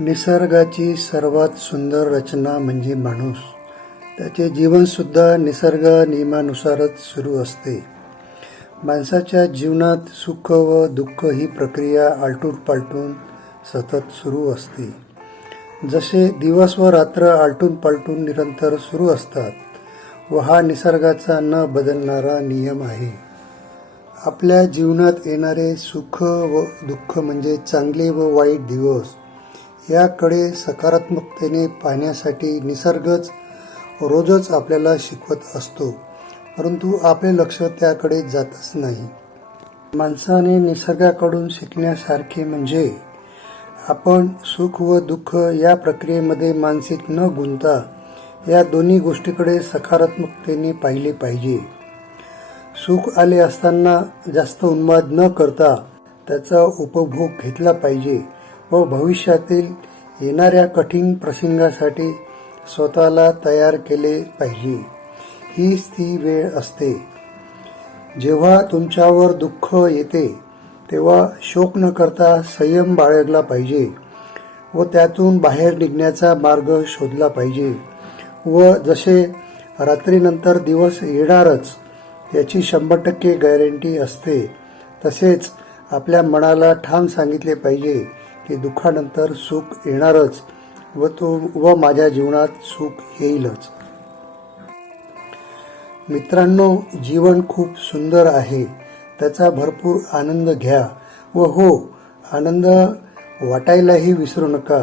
निसर्गाची सर्वात सुंदर रचना म्हणजे माणूस. त्याचे जीवनसुद्धा निसर्ग नियमानुसारच सुरू असते. माणसाच्या जीवनात सुख व दुःख ही प्रक्रिया आलटून पालटून सतत सुरू असते. जसे दिवस व रात्र आलटून पालटून निरंतर सुरू असतात व हा निसर्गाचा न बदलणारा नियम आहे. आपल्या जीवनात येणारे सुख व दुःख म्हणजे चांगले व वाईट दिवस याकडे सकारात्मकतेने पाहण्यासाठी निसर्गच रोजच आपल्याला शिकवत असतो. परंतु आपले लक्ष त्याकडे जातच नाही. माणसाने निसर्गाकडून शिकण्यासारखे म्हणजे आपण सुख व दुःख या प्रक्रियेमध्ये मानसिक न गुंता या दोन्ही गोष्टीकडे सकारात्मकतेने पाहिले पाहिजे. सुख आले असताना जास्त उन्माद न करता त्याचा उपभोग घेतला पाहिजे. व भविष्यातील येणाऱ्या कठीण प्रसंगासाठी स्वतःला तयार केले पाहिजे. हीच ती वेळ असते. जेव्हा तुमच्यावर दुःख येते तेव्हा शोक न करता संयम बाळगला पाहिजे व त्यातून बाहेर निघण्याचा मार्ग शोधला पाहिजे व जसे रात्रीनंतर दिवस येणारच याची शंभर टक्के गॅरंटी असते तसेच आपल्या मनाला ठाम सांगितले पाहिजे. की दुःखानंतर सुख येणारच व तो व माझ्या जीवनात सुख येईलच. मित्रांनो जीवन खूप सुंदर आहे. त्याचा भरपूर आनंद घ्या व हो आनंद वाटायलाही विसरू नका.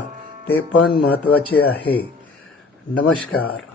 ते पण महत्त्वाचे आहे. नमस्कार.